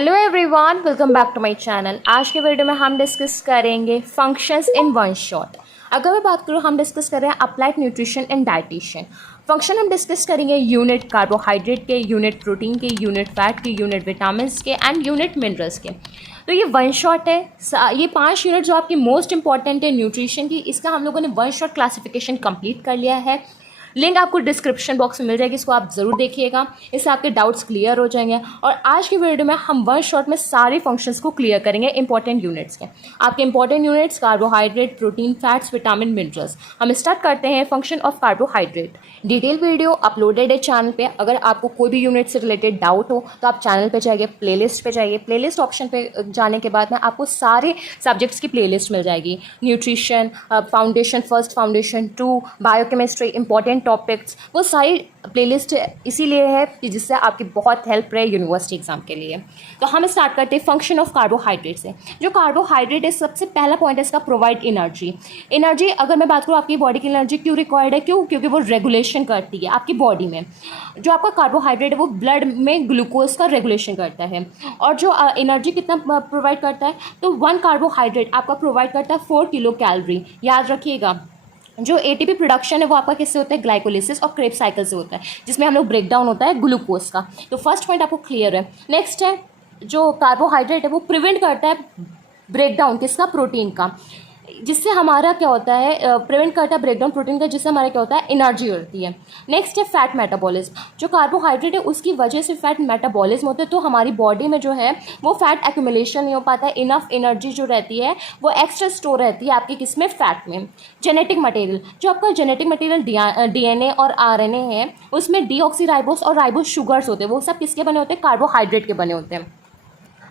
Hello everyone, welcome back to my channel. आज के video में हम डिस्कस करेंगे फंक्शंस इन वन शॉट। अगर मैं बात करूँ, हम डिस्कस कर रहे हैं applied nutrition and dietitian. Function हम डिस्कस करेंगे यूनिट कार्बोहाइड्रेट के, यूनिट प्रोटीन के, यूनिट फैट के, यूनिट विटामिन के एंड यूनिट मिनरल्स के। तो ये वन शॉट है। ये 5 यूनिट जो आपकी मोस्ट इंपॉर्टेंट है न्यूट्रिशन की, इसका हम लोगों ने वन शॉट क्लासिफिकेशन कंप्लीट कर लिया है। लिंक आपको डिस्क्रिप्शन बॉक्स में मिल जाएगी, इसको आप ज़रूर देखिएगा, इससे आपके डाउट्स क्लियर हो जाएंगे। और आज की वीडियो में हम वन शॉट में सारे फंक्शंस को क्लियर करेंगे इंपॉर्टेंट यूनिट्स के। आपके important units carbohydrate, protein, fats, vitamin, minerals. हम स्टार्ट करते हैं function of carbohydrate. Detail video uploaded है चैनल पे। अगर आपको कोई भी यूनिट से रिलेटेड डाउट हो तो आप चैनल पे जाइए, प्लेलिस्ट पे जाइए। प्लेलिस्ट ऑप्शन पे जाने के बाद में आपको सारे सब्जेक्ट्स की प्लेलिस्ट मिल जाएगी। Nutrition, foundation 1, foundation 2, biochemistry, important topics, वो सारी प्लेलिस्ट इसीलिए है कि जिससे आपकी बहुत हेल्प रहे यूनिवर्सिटी एग्जाम के लिए। तो हम स्टार्ट करते हैं फंक्शन ऑफ कार्बोहाइड्रेट से। जो कार्बोहाइड्रेट है, सबसे पहला पॉइंट है इसका प्रोवाइड एनर्जी। एनर्जी अगर मैं बात करूँ, आपकी बॉडी की एनर्जी क्यों रिक्वायर्ड है? क्योंकि वो रेगुलेशन करती है आपकी बॉडी में। जो आपका कार्बोहाइड्रेट है वो ब्लड में ग्लूकोज का रेगुलेशन करता है। और जो एनर्जी कितना प्रोवाइड करता है, तो 1 कार्बोहाइड्रेट आपका प्रोवाइड करता है 4 किलो कैलोरी। याद रखिएगा, जो एटीपी प्रोडक्शन है वो आपका किससे होता है? ग्लाइकोलिसिस और क्रेब साइकिल से होता है, जिसमें हम लोग ब्रेक डाउन होता है ग्लूकोज का। तो फर्स्ट पॉइंट आपको क्लियर है। नेक्स्ट है, जो कार्बोहाइड्रेट है वो प्रिवेंट करता है ब्रेक डाउन किसका? प्रोटीन का, जिससे हमारा क्या होता है? प्रिवेंट करता है ब्रेकडाउन प्रोटीन का, जिससे हमारा क्या होता है? एनर्जी होती है। नेक्स्ट है फैट मेटाबॉलिज्म। जो कार्बोहाइड्रेट है उसकी वजह से फैट मेटाबॉलिज्म होता है, तो हमारी बॉडी में जो है वो फैट एक्यूमुलेशन नहीं हो पाता है। इनफ एनर्जी जो रहती है वो एक्स्ट्रा स्टोर रहती है आपकी किसमें? फैट में। जेनेटिक मटेरियल, जो आपका जेनेटिक मटेरियल डीएनए और आरएनए है, उसमें डीऑक्सीराइबोस और राइबोस शुगर्स होते हैं। वो सब किसके बने होते हैं? कार्बोहाइड्रेट के बने होते हैं।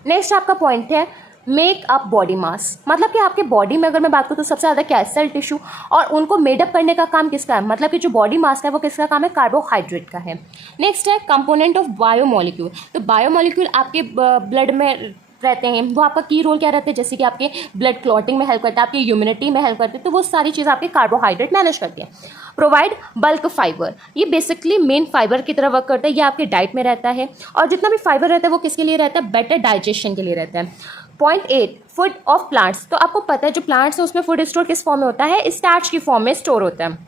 नेक्स्ट आपका पॉइंट है मेक अप बॉडी मास। मतलब कि आपके बॉडी में अगर मैं बात करूँ तो सबसे ज़्यादा क्या है? Cell tissue. और उनको मेडअप करने का काम किसका है? मतलब कि जो बॉडी मास का है वो किसका काम है? कार्बोहाइड्रेट का है। नेक्स्ट है कंपोनेंट ऑफ बायोमोलिक्यूल। तो बायोमोलिक्यूल आपके ब्लड में रहते हैं, वो आपका की रोल क्या रहता है? जैसे कि आपके ब्लड क्लॉटिंग में हेल्प करता है, आपकी इम्यूनिटी में हेल्प करते हैं। तो वो सारी चीज़ आपके कार्बोहाइड्रेट मैनेज करती है। प्रोवाइड बल्क फाइबर, ये बेसिकली मेन फाइबर की तरह वर्क करता है। ये आपके डाइट में रहता है, और जितना भी फाइबर रहता है वो किसके लिए रहता है? बेटर डाइजेशन के लिए रहता है। Point 8 food of plants. तो आपको पता है जो प्लांट्स है उसमें फूड स्टोर किस फॉर्म में होता है? स्टार्च की फॉर्म में स्टोर होता है।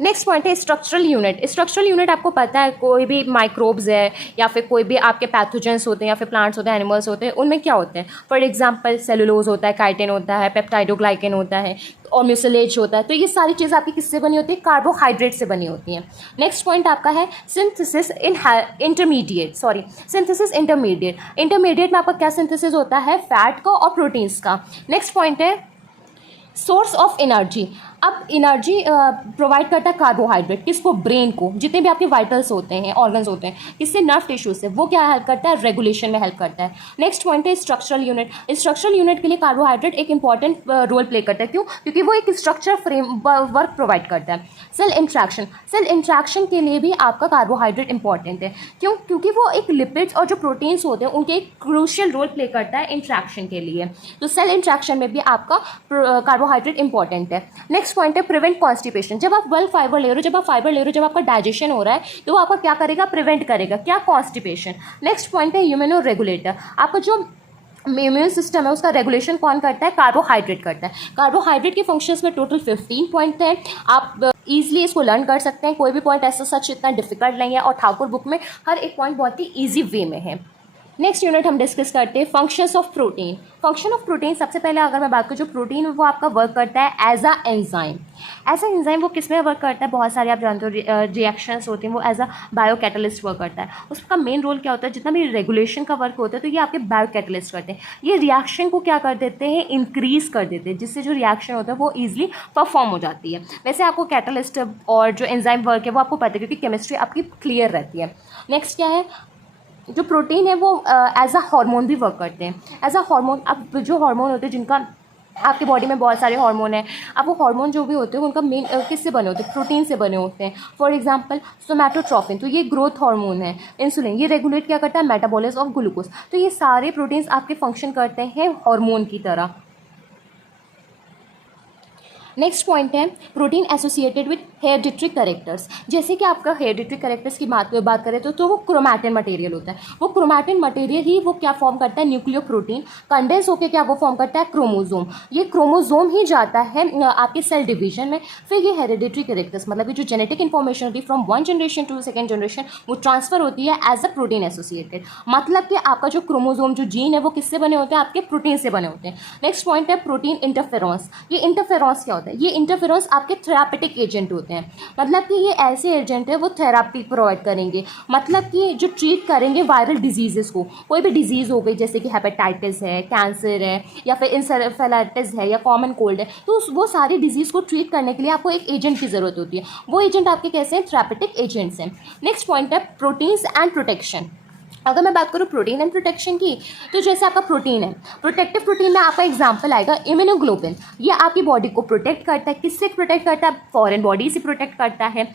नेक्स्ट पॉइंट है स्ट्रक्चरल यूनिट। स्ट्रक्चरल यूनिट आपको पता है, कोई भी माइक्रोब्स है या फिर कोई भी आपके पैथोजेंस होते हैं या फिर प्लांट्स होते हैं, एनिमल्स होते हैं, उनमें क्या होते हैं? फॉर एग्जांपल सेलुलोज होता है, काइटिन होता है, पेप्टाइडोग्लाइकेन होता है, और म्यूसिलेज होता है। तो ये सारी चीज़ आपकी किससे बनी होती है? कार्बोहाइड्रेट से बनी होती हैं। नेक्स्ट पॉइंट आपका है सिंथेसिस सिंथेसिस इंटरमीडिएट। इंटरमीडिएट में आपका क्या सिंथेसिस होता है? फैट का और प्रोटीन्स का। नेक्स्ट पॉइंट है सोर्स ऑफ एनर्जी। अब एनर्जी प्रोवाइड करता है कार्बोहाइड्रेट किसको? ब्रेन को। जितने भी आपके वाइटल्स होते हैं, ऑर्गन्स होते हैं, किससे? नर्व टिश्यू से। वो क्या हेल्प करता है? रेगुलेशन में हेल्प करता है। नेक्स्ट पॉइंट है स्ट्रक्चरल यूनिट। स्ट्रक्चरल यूनिट के लिए कार्बोहाइड्रेट एक इंपॉर्टेंट रोल प्ले करता है। क्यों? क्योंकि वो एक स्ट्रक्चर फ्रेमवर्क प्रोवाइड करता है। सेल इंट्रैक्शन, सेल इंट्रैक्शन के लिए भी आपका कार्बोहाइड्रेट इंपॉर्टेंट है। क्यों? क्योंकि वो एक लिपिड्स और जो प्रोटीन्स होते हैं उनके एक क्रूशियल रोल प्ले करता है इंट्रैक्शन के लिए। तो सेल इंट्रैक्शन में भी आपका कार्बोहाइड्रेट इंपॉर्टेंट है। नेक्स्ट पॉइंट है प्रिवेंट कॉन्स्टिपेशन। जब आप वेल फाइबर ले रहे हो, जब आप फाइबर ले रहे हो, जब आपका डाइजेशन हो रहा है, तो वो आपका क्या करेगा? प्रिवेंट करेगा क्या? कॉन्स्टिपेशन। नेक्स्ट पॉइंट है इम्यूनो रेगुलेटर। आपका जो इम्यून सिस्टम है उसका रेगुलेशन कौन करता है? कार्बोहाइड्रेट करता है। कार्बोहाइड्रेट के फंक्शंस में टोटल 15 पॉइंट है। आप ईजिली इसको लर्न कर सकते हैं। कोई भी पॉइंट ऐसा सच इतना डिफिकल्ट नहीं है, और ठाकुर बुक में हर एक पॉइंट बहुत ही ईजी वे में है। नेक्स्ट यूनिट हम डिस्कस करते हैं functions of protein. Function of protein, सबसे पहले अगर मैं बात करूँ, जो प्रोटीन वो आपका वर्क करता है as a enzyme. As a enzyme वो किस में वर्क करता है? बहुत सारे आप जानते हो रिएक्शंस होते हैं, वो as a bio catalyst work करता है। उसका मेन रोल क्या होता है? जितना भी रेगुलेशन का वर्क होता है तो ये आपके बायो कैटलिस्ट करते हैं। ये रिएक्शन को क्या कर देते हैं? इंक्रीज कर देते हैं, जिससे जो रिएक्शन होता है वो ईजिली परफॉर्म हो जाती है। वैसे आपको कैटलिस्ट और जो एंजाइम वर्क है वो आपको पता है, क्योंकि केमिस्ट्री आपकी क्लियर रहती है। नेक्स्ट क्या है? जो प्रोटीन है वो एज अ हार्मोन भी वर्क करते हैं। एज अ हार्मोन, अब जो हार्मोन होते हैं जिनका आपकी बॉडी में बहुत सारे हार्मोन हैं, अब वो हार्मोन जो भी होते हैं उनका मेन किससे बने होते हैं? प्रोटीन से बने होते हैं। फॉर एग्जांपल सोमैटोट्रोपिन, तो ये ग्रोथ हार्मोन है। इंसुलिन, ये रेगुलेट क्या करता है? Metabolism of glucose. तो ये सारे प्रोटीन्स आपके फंक्शन करते हैं हार्मोन की तरह। नेक्स्ट पॉइंट है protein associated with hereditary characters. जैसे कि आपका हेरिडिटरी कैरेक्टर्स की बात करें तो वो क्रोमैटिन मटेरियल होता है। वो क्रोमैटिन मटेरियल ही वो क्या फॉर्म करता है, न्यूक्लियोप्रोटीन कंडेंस होकर क्या वो फॉर्म करता है, क्रोमोजोम। ये क्रोमोजोम ही जाता है आपके सेल डिवीजन में। फिर ये हेरिडिटरी कैरेक्टर्स मतलब ये जो जेनेटिक इन्फॉर्मेशन होती है from one generation to second generation वो ट्रांसफर होती है एज अ प्रोटीन एसोसिएटेड। मतलब कि आपका जो क्रोमोजोम जो जीन है वो किससे बने होते हैं, आपके प्रोटीन से बने होते हैं। नेक्स्ट पॉइंट है प्रोटीन इंटरफेरॉन्स। ये इंटरफेरॉन्स क्या होता है, ये इंटरफेरॉन्स आपके थेरापेटिक एजेंट होते हैं। मतलब कि ये ऐसे एजेंट है वो थेरापी प्रोवाइड करेंगे, मतलब कि जो ट्रीट करेंगे वायरल डिजीजेस को। कोई भी डिजीज़ हो गई जैसे कि हेपेटाइटिस है, कैंसर है या फिर इंसेफेलाइटिस है या कॉमन कोल्ड है, तो वो सारी डिजीज़ को ट्रीट करने के लिए आपको एक एजेंट की ज़रूरत होती है। वो एजेंट आपके कैसे हैं, थेरापेटिक एजेंट्स हैं। नेक्स्ट पॉइंट है प्रोटीन्स एंड प्रोटेक्शन। अगर मैं बात करूँ प्रोटीन एंड प्रोटेक्शन की, तो जैसे आपका प्रोटीन है, प्रोटेक्टिव प्रोटीन में आपका एग्जांपल आएगा इम्यूनोग्लोबिन। ये आपकी बॉडी को प्रोटेक्ट करता है। किससे प्रोटेक्ट करता है, फॉरेन बॉडी से प्रोटेक्ट करता है।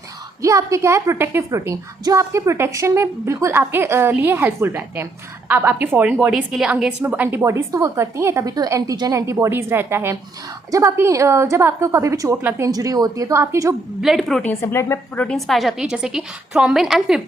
ये आपके क्या है, प्रोटेक्टिव प्रोटीन, जो आपके प्रोटेक्शन में बिल्कुल आपके लिए हेल्पफुल रहते हैं। आप आपकी फॉरेन बॉडीज़ के लिए अगेंस्ट में एंटीबॉडीज़ तो वर्क करती हैं, तभी तो एंटीजन एंटीबॉडीज़ रहता है। जब आपको कभी भी चोट लगती है, इंजरी होती है, तो आपकी जो ब्लड प्रोटीन्स है, ब्लड में प्रोटीन्स पाई जाती है जैसे कि थ्रोम्बिन एंड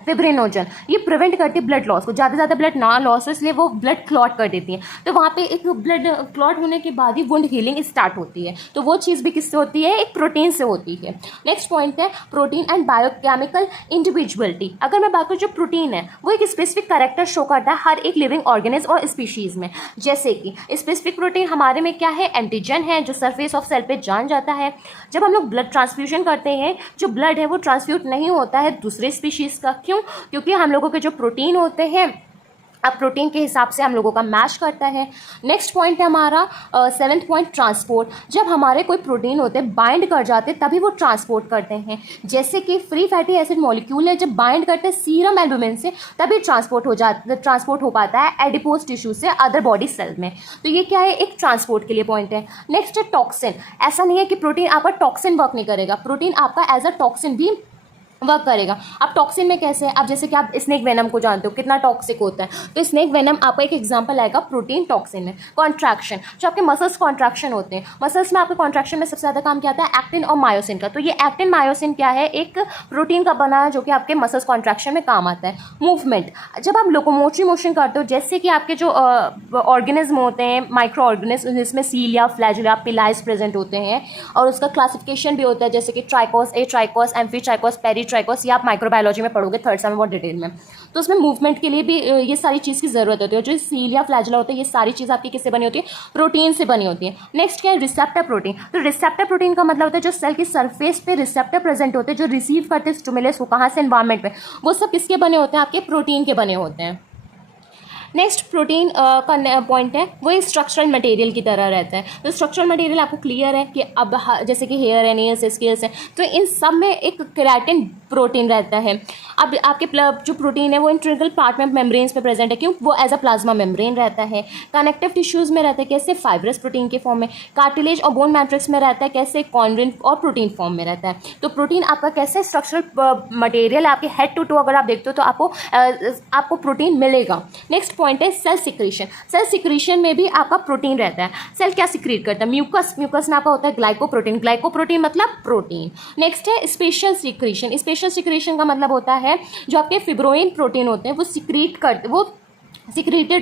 फिब्रिनोजन, ये प्रिवेंट करती है ब्लड लॉस को। ज़्यादा से ज़्यादा ब्लड ना लॉस हो इसलिए वो ब्लड क्लॉट कर देती है। तो वहाँ पे एक ब्लड क्लॉट होने के बाद ही वुंड हीलिंग स्टार्ट होती है। तो वो चीज़ भी किससे होती है, एक प्रोटीन से होती है। नेक्स्ट पॉइंट है प्रोटीन एंड बायोकेमिकल इंडिविजुअलिटी। अगर मैं बात करूँ, जो प्रोटीन है वो एक स्पेसिफिक कैरेक्टर शो करता है हर एक लिविंग ऑर्गेनिज्म और स्पीशीज़ में। जैसे कि स्पेसिफिक प्रोटीन हमारे में क्या है, एंटीजन है जो सरफेस ऑफ सेल पे जान जाता है। जब हम लोग ब्लड ट्रांसफ्यूजन करते हैं, जो ब्लड है वो ट्रांसफ्यूट नहीं होता है दूसरे स्पीशीज़ का। क्यों, क्योंकि हम लोगों के जो प्रोटीन होते हैं अब प्रोटीन के हिसाब से हम लोगों का मैच करता है। नेक्स्ट पॉइंट है हमारा 7th पॉइंट ट्रांसपोर्ट। जब हमारे कोई प्रोटीन होते हैं बाइंड कर जाते तभी वो ट्रांसपोर्ट करते हैं। जैसे कि फ्री फैटी एसिड मॉलिक्यूल है, जब बाइंड करते हैं सीरम एल्बुमिन से तभी ट्रांसपोर्ट हो पाता है एडिपोज टिश्यू से अदर बॉडी सेल में। तो ये क्या है, एक ट्रांसपोर्ट के लिए पॉइंट है। नेक्स्ट है टॉक्सिन। ऐसा नहीं है कि प्रोटीन आपका टॉक्सिन वर्क नहीं करेगा, प्रोटीन आपका एज अ टॉक्सिन भी वर्क करेगा। अब टॉक्सिन में कैसे है, अब जैसे कि आप स्नेक वेनम को जानते हो कितना टॉक्सिक होता है, तो स्नेक वेनम आपका एक एग्जांपल आएगा प्रोटीन टॉक्सिन में। कॉन्ट्रैक्शन, जो आपके मसल्स कॉन्ट्रैक्शन होते हैं, मसल्स में आपके कॉन्ट्रैक्शन में सबसे ज़्यादा काम क्या आता है, एक्टिन और मायोसिन का। तो ये एक्टिन मायोसिन क्या है, एक प्रोटीन का बना है जो कि आपके मसल्स कॉन्ट्रैक्शन में काम आता है। मूवमेंट, जब आप लोकोमोटरी मोशन करते हो, जैसे कि आपके जो ऑर्गेनिज्म होते हैं माइक्रो ऑर्गेनिज्म, जिसमें सीलिया, फ्लैजुला, पिलाइस प्रेजेंट होते हैं और उसका क्लासिफिकेशन भी होता है जैसे कि ट्राइकोस ए, ट्राइकोस, एम्फीट्राइकोस, पेरीट्राइकोस। ये आप माइक्रोबायोलॉजी में पढ़ोगे थर्ड सेम में बहुत डिटेल में। तो उसमें मूवमेंट के लिए भी ये सारी चीज़ की ज़रूरत होती है। जो सीलिया, फ्लैजुला होता है, ये सारी चीज़ आपकी किससे बनी होती है, प्रोटीन से बनी होती है। नेक्स्ट क्या है, रिसेप्टर प्रोटीन। तो रिसेप्टर प्रोटीन का मतलब होता है जो सेल की सरफेस पे रिसेप्टर प्रेजेंट होते हैं जो रिसीव करते हैं स्टिमुलस को, कहाँ से, एनवायरमेंट में। वो सब किसके बने होते हैं, आपके प्रोटीन के बने होते हैं। नेक्स्ट प्रोटीन का पॉइंट है वो स्ट्रक्चरल मटेरियल की तरह रहता है। तो स्ट्रक्चरल मटेरियल आपको क्लियर है कि अब जैसे कि हेयर है, नेल्स है, स्किल्स है, तो इन सब में एक केराटिन प्रोटीन रहता है। अब आपके जो प्रोटीन है वो इंटीग्रल पार्ट में मेम्ब्रेन्स पे प्रेजेंट है। क्यों, वो एज अ प्लाज्मा मेम्ब्रेन रहता है। कनेक्टिव टिश्यूज़ में रहता है कैसे, फाइब्रस प्रोटीन के फॉर्म में। कार्टिलेज और बोन मैट्रिक्स में रहता है कैसे, कॉन्ड्रिन और प्रोटीन फॉर्म में रहता है। तो प्रोटीन आपका कैसे स्ट्रक्चरल मटेरियल, आपके हेड टू टो अगर आप देखते हो तो आपको प्रोटीन मिलेगा। नेक्स्ट पॉइंट है सेल सिक्रीशन। सेल सिक्रीशन में भी आपका प्रोटीन रहता है। सेल क्या सिक्रीट करता है, म्यूकस। म्यूकस में आपका होता है ग्लाइकोप्रोटीन। ग्लाइकोप्रोटीन मतलब प्रोटीन। नेक्स्ट है स्पेशल सिक्रीशन। स्पेशल सिक्रीशन का मतलब होता है जो आपके फिब्रोइन प्रोटीन होते हैं वो सिक्रीटेड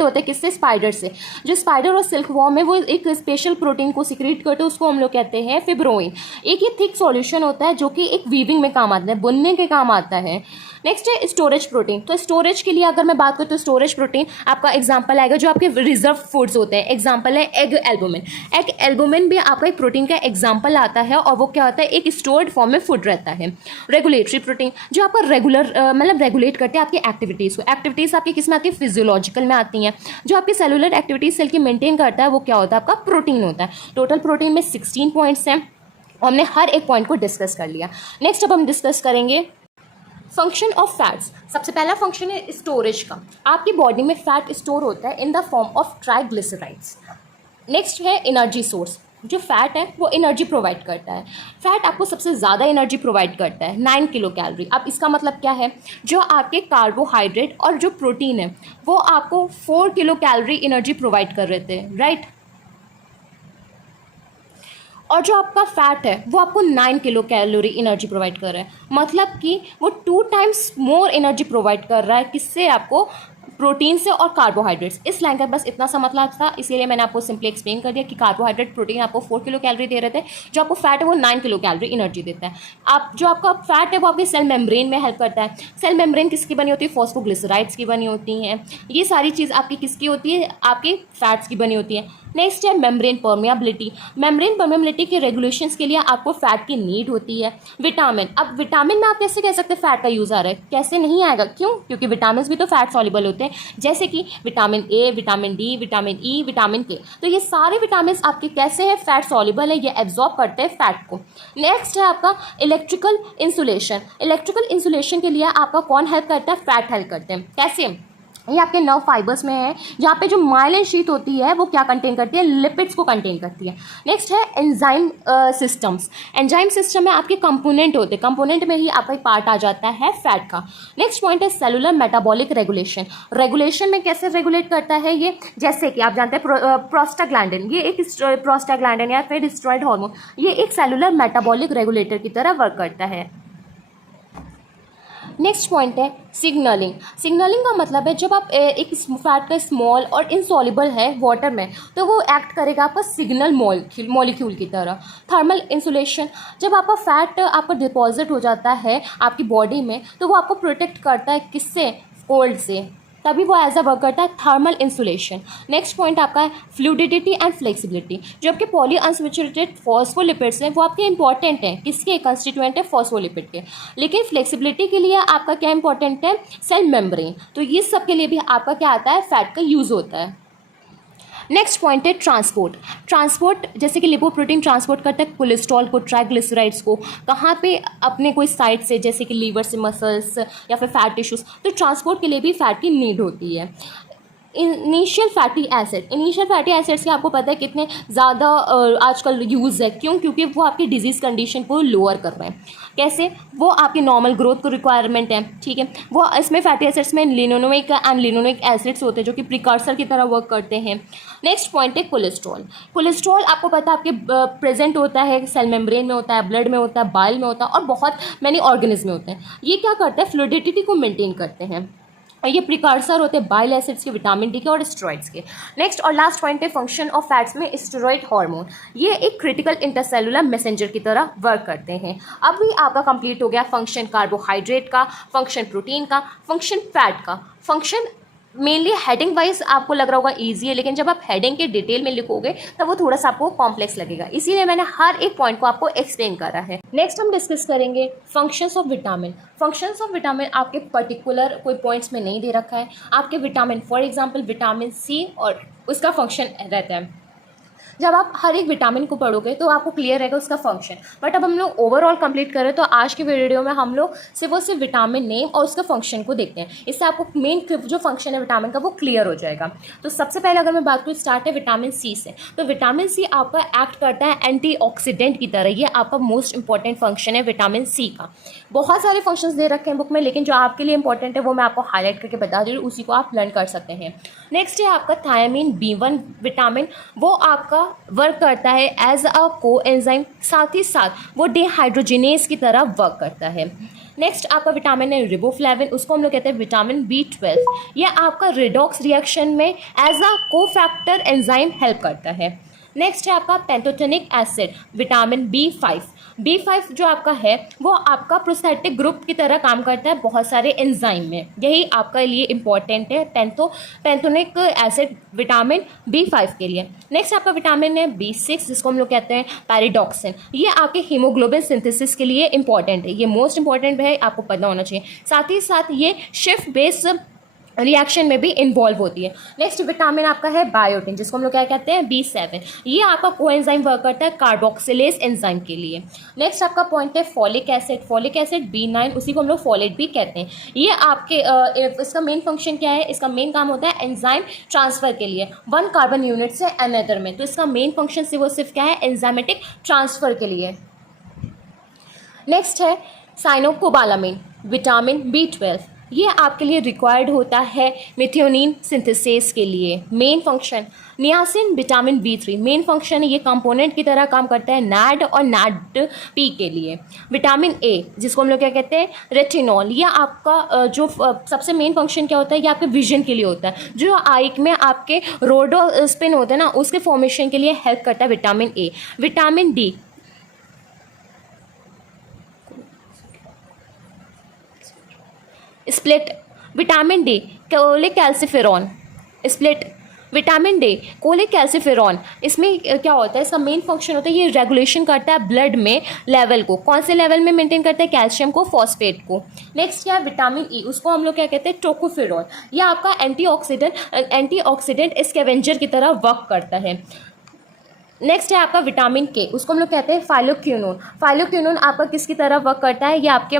होते हैं किससे, स्पाइडर से। जो स्पाइडर और सिल्क वॉर्म है वो एक स्पेशल प्रोटीन को सिक्रीट करते हैं, उसको हम लोग कहते हैं फिब्रोइन। एक ये थिक सॉल्यूशन होता है जो कि एक वीविंग में काम आता है, बुनने के काम आता है। नेक्स्ट है स्टोरेज प्रोटीन। तो स्टोरेज के लिए अगर मैं बात करूँ तो स्टोरेज प्रोटीन आपका एग्जांपल आएगा जो आपके रिजर्व फूड्स होते हैं। एग्जांपल है एग एल्बुमिन। एग एल्बुमिन भी आपका एक प्रोटीन का एग्जांपल आता है और वो क्या होता है, एक स्टोर्ड फॉर्म में फूड रहता है। रेगुलेटरी प्रोटीन जो आपका रेगुलेट करते हैं आपकी एक्टिविटीज़ को। एक्टिविटीज़ आपकी किस में आती है, फिजियोलॉजिकल में आती हैं। जो आपकी सेलुलर एक्टिविटीज सेल की मेंटेन करता है वो क्या होता है, आपका प्रोटीन होता है। टोटल प्रोटीन में 16 पॉइंट्स हैं और हमने हर एक पॉइंट को डिस्कस कर लिया। नेक्स्ट अब हम डिस्कस करेंगे फंक्शन ऑफ फैट्स। सबसे पहला फंक्शन है स्टोरेज का। आपकी बॉडी में फैट स्टोर होता है in the form of triglycerides. Next है एनर्जी सोर्स। जो फैट है वो एनर्जी प्रोवाइड करता है। फैट आपको सबसे ज़्यादा एनर्जी प्रोवाइड करता है, 9 किलो कैलोरी। अब इसका मतलब क्या है, जो आपके कार्बोहाइड्रेट और जो प्रोटीन है वो आपको 4 किलो कैलोरी एनर्जी प्रोवाइड कर रहे थे, राइट। और जो आपका फैट है वो आपको 9 किलो कैलोरी एनर्जी प्रोवाइड कर रहा है, मतलब कि वो 2 टाइम्स मोर एनर्जी प्रोवाइड कर रहा है, किससे? आपको प्रोटीन से और कार्बोहाइड्रेट्स। इस लाइन का बस इतना सा मतलब था, इसीलिए मैंने आपको सिंपली एक्सप्लेन कर दिया कि कार्बोहाइड्रेट प्रोटीन आपको 4 किलो कैलोरी दे रहे थे, जो आपको फैट है वो 9 किलो कैलोरी एनर्जी देता है। आप जो आपका फैट है वो आपकी सेल मेम्ब्रेन में हेल्प करता है। सेल मेम्ब्रेन किसकी बनी होती है? फॉस्फोग्लिसराइड्स की बनी होती हैं। ये सारी चीज़ आपकी किसकी होती है? आपकी फैट्स की बनी होती है। नेक्स्ट है मेम्ब्रेन परमियाबिलिटी। मेम्ब्रेन परमियाबिलिटी के रेगुलेशंस के लिए आपको फैट की नीड होती है। विटामिन, अब विटामिन में आप कैसे कह सकते हैं फैट का यूज़ आ रहा है? कैसे नहीं आएगा? क्यों? क्योंकि विटामिन भी तो फैट सॉल्युबल होते हैं, जैसे कि vitamin A, vitamin D, vitamin E, vitamin के। तो ये सारे विटामिन आपके कैसे हैं? फैट सॉल्युबल है, ये एब्जॉर्ब करते हैं फैट को। नेक्स्ट है आपका इलेक्ट्रिकल इंसुलेशन। इलेक्ट्रिकल इंसुलेशन के लिए आपका कौन हेल्प करता है? फैट हेल्प करते हैं। कैसे? ये आपके नर्व फाइबर्स में है, जहाँ पे जो माइलिन शीट होती है वो क्या कंटेन करती है? लिपिड्स को कंटेन करती है। नेक्स्ट है एंजाइम सिस्टम्स। एंजाइम सिस्टम में आपके कंपोनेंट होते हैं, कंपोनेंट में ही आपका एक पार्ट आ जाता है फैट का। नेक्स्ट पॉइंट है सेलुलर मेटाबॉलिक रेगुलेशन। रेगुलेशन में कैसे रेगुलेट करता है ये? जैसे कि आप जानते हैं प्रोस्टाग्लैंडिन, ये एक प्रोस्टाग्लैंडिन या फिर स्टेरॉइड हार्मोन, ये एक सेलुलर मेटाबॉलिक रेगुलेटर की तरह वर्क करता है। नेक्स्ट पॉइंट है सिग्नलिंग। सिग्नलिंग का मतलब है जब आप एक फैट का स्मॉल और इनसॉल्युबल है वाटर में, तो वो एक्ट करेगा आपका सिग्नल मॉलिक्यूल की तरह। थर्मल इंसुलेशन, जब आपका फैट आपका डिपॉजिट हो जाता है आपकी बॉडी में, तो वो आपको प्रोटेक्ट करता है किससे? कोल्ड से, तभी वो एज अ वर्क करता है थर्मल इंसुलेशन। नेक्स्ट पॉइंट आपका है फ्लूइडिटी एंड फ्लेक्सिबिलिटी। जो आपके पॉली अनसैचुरेटेड फॉस्फोलिपिड्स हैं वो आपके इंपॉर्टेंट हैं, किसके? कंस्टिट्यूएंट है फॉस्फोलिपिड के। लेकिन फ्लेक्सिबिलिटी के लिए आपका क्या इंपॉर्टेंट है? Cell membrane. तो ये सब के लिए भी आपका क्या आता है? फैट का यूज़ होता है। नेक्स्ट पॉइंट है ट्रांसपोर्ट। ट्रांसपोर्ट जैसे कि लिपोप्रोटीन ट्रांसपोर्ट करता है कोलेस्ट्रॉल को, ट्राइग्लिसराइड्स को, कहाँ पे? अपने कोई साइड से, जैसे कि लीवर से मसल्स या फिर फैट टिश्यूज। तो ट्रांसपोर्ट के लिए भी फैट की नीड होती है। Initial fatty acid, initial fatty acids के आपको पता है कितने ज़्यादा आजकल यूज़ है। क्यों? क्योंकि वो आपकी डिजीज़ कंडीशन को लोअर कर रहे हैं। कैसे? वो आपकी नॉर्मल ग्रोथ को रिक्वायरमेंट है, ठीक है। वो इसमें फैटी एसिड्स में लिनोलेनिक एंड लिनोलेनिक एसिड्स होते हैं जो कि प्रिकर्सर की तरह वर्क करते हैं। नेक्स्ट पॉइंट है कोलेस्ट्रॉल। कोलेस्ट्रॉल आपको पता है आपके प्रेजेंट होता है सेल मेम्ब्रेन में, होता है ब्लड में, होता है बाइल में, होता है और बहुत मैनी ऑर्गेनिज्म में होते हैं। ये क्या करते हैं? फ्लूइडिटी को मेंटेन करते हैं। ये प्रिकर्सर होते हैं बाइल एसिड्स के, विटामिन डी के और स्टेरॉइड्स के। नेक्स्ट और लास्ट पॉइंट है फंक्शन ऑफ फैट्स में स्टेरॉइड हार्मोन। ये एक क्रिटिकल इंटरसेलुलर मैसेंजर की तरह वर्क करते हैं। अब भी आपका कंप्लीट हो गया फंक्शन कार्बोहाइड्रेट का, फंक्शन प्रोटीन का, फंक्शन फैट का। फंक्शन मेनली हेडिंग वाइज आपको लग रहा होगा ईजी है, लेकिन जब आप हेडिंग के डिटेल में लिखोगे तब वो थोड़ा सा आपको कॉम्प्लेक्स लगेगा, इसीलिए मैंने हर एक पॉइंट को आपको एक्सप्लेन करा है। नेक्स्ट हम डिस्कस करेंगे functions of vitamin. Functions of vitamin आपके पर्टिकुलर कोई पॉइंट्स में नहीं दे रखा है। आपके vitamin, for example vitamin C और उसका फंक्शन रहता है। जब आप हर एक विटामिन को पढ़ोगे तो आपको क्लियर रहेगा उसका फंक्शन। बट अब हम लोग ओवरऑल कंप्लीट करें तो आज के वीडियो में हम लोग सिर्फ और सिर्फ विटामिन नेम और उसका फंक्शन को देखते हैं। इससे आपको मेन जो फंक्शन है विटामिन का वो क्लियर हो जाएगा। तो सबसे पहले अगर मैं बात करूँ, स्टार्ट है विटामिन सी से। तो विटामिन सी आपका एक्ट करता है एंटीऑक्सीडेंट की तरह। ये आपका मोस्ट इंपॉर्टेंट फंक्शन है विटामिन सी का। बहुत सारे फंक्शंस दे रखे हैं बुक में, लेकिन जो आपके लिए इंपॉर्टेंट है वो मैं आपको हाईलाइट करके बता दूँ, उसी को आप लर्न कर सकते हैं। नेक्स्ट है आपका थायमिन B1 विटामिन। वो आपका वर्क करता है एज अ कोएंजाइम, साथ ही साथ वो डिहाइड्रोजिनेज की तरह वर्क करता है। नेक्स्ट आपका विटामिन है रिबोफ्लेविन, उसको हम लोग कहते हैं विटामिन B12। ये आपका रिडॉक्स रिएक्शन में as a cofactor enzyme help करता है। नेक्स्ट है आपका pantothenic acid vitamin B5। B5 जो आपका है वो आपका प्रोस्थेटिक ग्रुप की तरह काम करता है बहुत सारे एंजाइम में, यही आपका लिए इंपॉर्टेंट है पेंटोनिक एसिड विटामिन B5 के लिए। नेक्स्ट आपका विटामिन है B6 जिसको हम लोग कहते हैं पैरिडॉक्सिन। ये आपके हीमोग्लोबिन सिंथेसिस के लिए इंपॉर्टेंट है, ये मोस्ट इंपॉर्टेंट है, आपको पता होना चाहिए। साथ ही साथ ये शिफ्ट बेस रिएक्शन में भी इन्वॉल्व होती है। नेक्स्ट विटामिन आपका है बायोटिन जिसको हम लोग क्या कहते हैं B7। ये आपका कोएंजाइम वर्क करता है कार्बोक्सिलेज एंजाइम के लिए। नेक्स्ट आपका पॉइंट है folic acid. Folic acid B9, उसी को हम लोग फॉलेट भी कहते हैं। ये आपके इसका मेन फंक्शन क्या है? इसका मेन काम होता है एंजाइम ट्रांसफर के लिए, वन कार्बन यूनिट से अनदर में। तो इसका मेन फंक्शन सिर्फ क्या है? एंजाइमेटिक ट्रांसफर के लिए। नेक्स्ट है साइनोकोबालामिन विटामिन B12। ये आपके लिए रिक्वायर्ड होता है मेथियोनिन सिंथेसिस के लिए। Main function niacin vitamin B3 main function है, ये कंपोनेंट की तरह काम करता है नैड और NAD+ के लिए। विटामिन A जिसको हम लोग क्या कहते हैं रेटिनॉल, ये आपका जो सबसे मेन फंक्शन क्या होता है, ये आपके विजन के लिए होता है। जो आई में आपके रोडोस्पिन होते हैं ना, उसके फॉर्मेशन के लिए हेल्प करता है vitamin A। Vitamin D split vitamin D cholecalciferol split vitamin D cholecalciferol, इसमें क्या होता है, इसका मेन फंक्शन होता है ये रेगुलेशन करता है ब्लड में लेवल को, कौन से लेवल में मेंटेन करता है, कैल्शियम को, फॉस्फेट को। नेक्स्ट क्या है विटामिन ई, उसको हम लोग क्या कहते हैं टोकोफेरॉल, ये आपका एंटीऑक्सीडेंट स्कैवेंजर की तरह वर्क करता है। नेक्स्ट है आपका विटामिन के, उसको हम लोग कहते हैं फाइलोक्विनोन आपका किसकी तरह वर्क करता है, ये आपके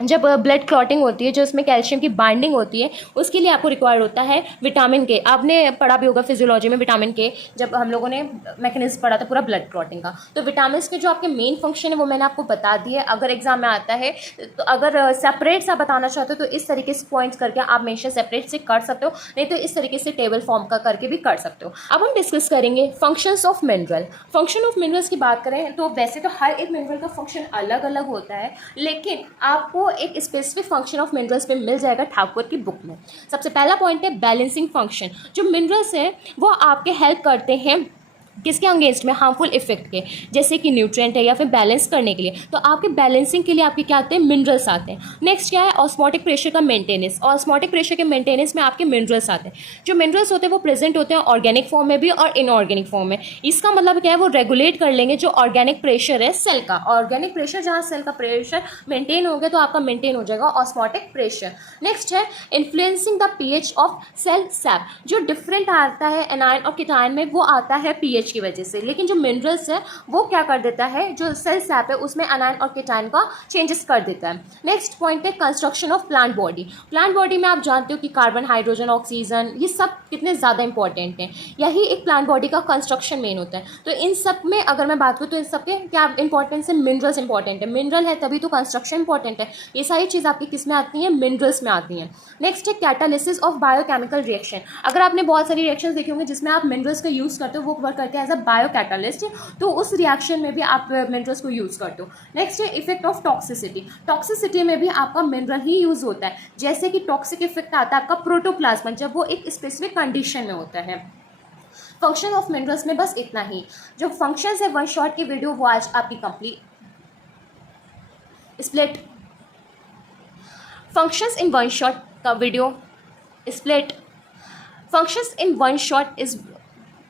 जब ब्लड क्लॉटिंग होती है, जो उसमें कैल्शियम की बाइंडिंग होती है, उसके लिए आपको रिक्वायर्ड होता है विटामिन के। आपने पढ़ा भी होगा फिजियोलॉजी में विटामिन के, जब हम लोगों ने मैकेनिज्म पढ़ा था पूरा ब्लड क्लॉटिंग का। तो विटामिन के जो आपके मेन फंक्शन है वो मैंने आपको बता दिए। अगर एग्जाम में आता है तो अगर सेपरेट सा बताना चाहते हो तो इस तरीके से पॉइंट्स करके आप मेंशन सेपरेट से कर सकते हो, नहीं तो इस तरीके से टेबल फॉर्म का करके भी कर सकते हो। अब हम डिस्कस करेंगे functions of mineral. Function of minerals की बात करें तो वैसे तो हर एक मिनरल का फंक्शन अलग अलग होता है, लेकिन आपको एक स्पेसिफिक फंक्शन ऑफ मिनरल्स पे मिल जाएगा ठाकुर की बुक में। सबसे पहला पॉइंट है बैलेंसिंग फंक्शन। जो मिनरल्स हैं वो आपके हेल्प करते हैं किसके अगेंस्ट में, हार्मफुल इफेक्ट के, जैसे कि न्यूट्रिएंट है या फिर बैलेंस करने के लिए। तो आपके बैलेंसिंग के लिए आपके क्या आते हैं, मिनरल्स आते हैं। नेक्स्ट क्या है ऑस्मोटिक प्रेशर का मेंटेनेंस। ऑस्मोटिक प्रेशर के मेंटेनेंस में आपके मिनरल्स आते हैं। जो मिनरल्स होते हैं वो प्रेजेंट होते हैं ऑर्गेनिक फॉर्म में भी और इनऑर्गेनिक फॉर्म में। इसका मतलब क्या है, वो रेगुलेट कर लेंगे जो ऑर्गेनिक प्रेशर है सेल का। ऑर्गेनिक प्रेशर जहाँ सेल का प्रेशर मेंटेन हो गया तो आपका मेंटेन हो जाएगा ऑस्मोटिक प्रेशर। नेक्स्ट है influencing the pH of cell sap. जो डिफरेंट आता है एनायन और कीटायन में, वो आता है पीएच की वजह से, लेकिन जो मिनरल्स है वो क्या कर देता है, जो सेल सैप है उसमें अनायन और कीटायन का चेंजेस कर देता है। नेक्स्ट पॉइंट है construction of plant body. Plant body में आप जानते हो कि कार्बन, हाइड्रोजन, ऑक्सीजन, ये सब कितने ज़्यादा इंपॉर्टेंट हैं। यही एक प्लांट बॉडी का कंस्ट्रक्शन मेन होता है। तो इन सब में अगर मैं बात करूँ तो इन सब के क्या इंपॉर्टेंस है, मिनरल्स इंपॉर्टेंट है। मिनरल है तभी तो कंस्ट्रक्शन इंपॉर्टेंट है। ये सारी चीज़ आपकी किस में आती है, मिनरल्स में आती हैं। नेक्स्ट है कैटालिसिस ऑफ बायोकेमिकल रिएक्शन। अगर आपने बहुत सारी रिएक्शंस देखी होंगी जिसमें आप मिनरल्स का यूज़ करते हो, वो वर्क करके एज अ बायो कैटालिस्ट, तो उस रिएक्शन में भी आप मिनरल्स को यूज़ करते हो। नेक्स्ट है इफेक्ट ऑफ टॉक्सिसिटी। टॉक्सिसिटी में भी आपका मिनरल ही यूज़ होता है। जैसे कि टॉक्सिक इफेक्ट आता है आपका प्रोटोप्लाज्मा, जब वो एक स्पेसिफिक कंडीशन में होता है। फंक्शन ऑफ मिनरल्स में बस इतना ही। जो फंक्शंस है वन शॉट की वीडियो वो आज आपकी complete. Split functions in one shot का video split functions in one shot is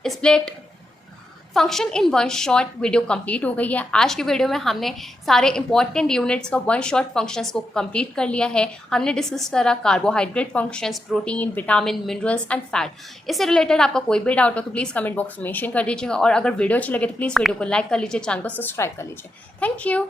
split function in one shot video complete हो गई है। आज की वीडियो में हमने सारे इंपॉर्टेंट यूनिट्स का वन शॉट फंक्शंस को कंप्लीट कर लिया है। हमने डिस्कस करा carbohydrate functions, protein, vitamin, minerals and fat. इससे रिलेटेड आपका कोई भी डाउट हो तो प्लीज़ कमेंट बॉक्स में मेंशन कर दीजिएगा, और अगर वीडियो अच्छी लगे तो प्लीज़ वीडियो को लाइक कर लीजिए, चैनल को सब्सक्राइब कर लीजिए। Thank you.